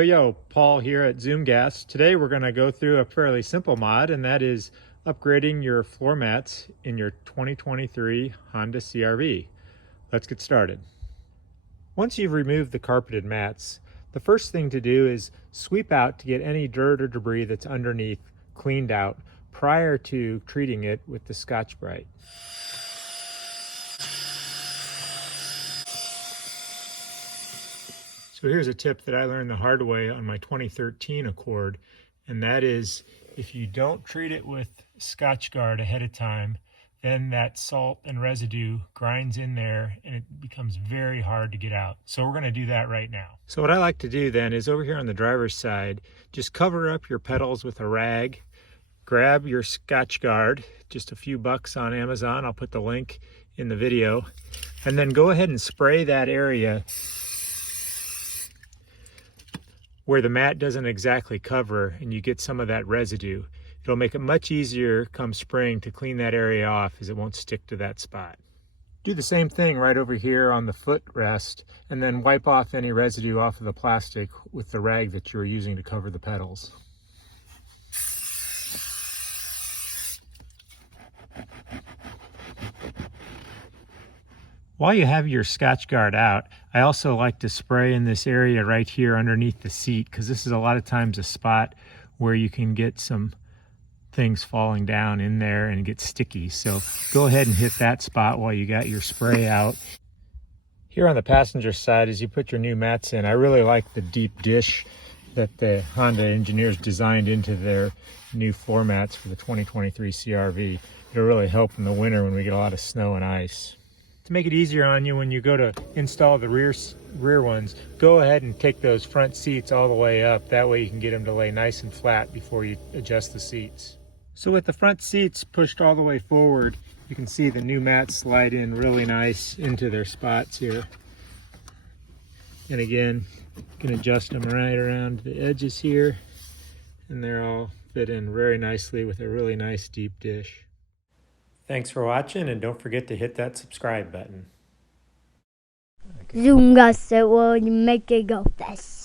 Yo, Paul here at Zoom Gas. Today we're going to go through a fairly simple mod, and that is upgrading your floor mats in your 2023 Honda CR-V. Let's get started. Once you've removed the carpeted mats, the first thing to do is sweep out to get any dirt or debris that's underneath cleaned out prior to treating it with the Scotch-Brite. So here's a tip that I learned the hard way on my 2013 Accord, and that is if you don't treat it with Scotch-Guard ahead of time, then that salt and residue grinds in there and it becomes very hard to get out. So we're going to do that right now. So what I like to do then is over here on the driver's side, just cover up your pedals with a rag, grab your Scotch-Guard, just a few bucks on Amazon, I'll put the link in the video, and then go ahead and spray that area where the mat doesn't exactly cover and you get some of that residue. It'll make it much easier come spring to clean that area off as it won't stick to that spot. Do the same thing right over here on the footrest and then wipe off any residue off of the plastic with the rag that you're using to cover the pedals. While you have your Scotch-Guard out, I also like to spray in this area right here underneath the seat, because this is a lot of times a spot where you can get some things falling down in there and get sticky. So go ahead and hit that spot while you got your spray out. Here on the passenger side, as you put your new mats in, I really like the deep dish that the Honda engineers designed into their new floor mats for the 2023 CR-V. It'll really help in the winter when we get a lot of snow and ice. To make it easier on you when you go to install the rear ones, go ahead and take those front seats all the way up. That way you can get them to lay nice and flat before you adjust the seats. So with the front seats pushed all the way forward, you can see the new mats slide in really nice into their spots here. And again, you can adjust them right around the edges here, and they're all fit in very nicely with a really nice deep dish. Thanks for watching, and don't forget to hit that subscribe button. Zoom gas, it will make it go fast.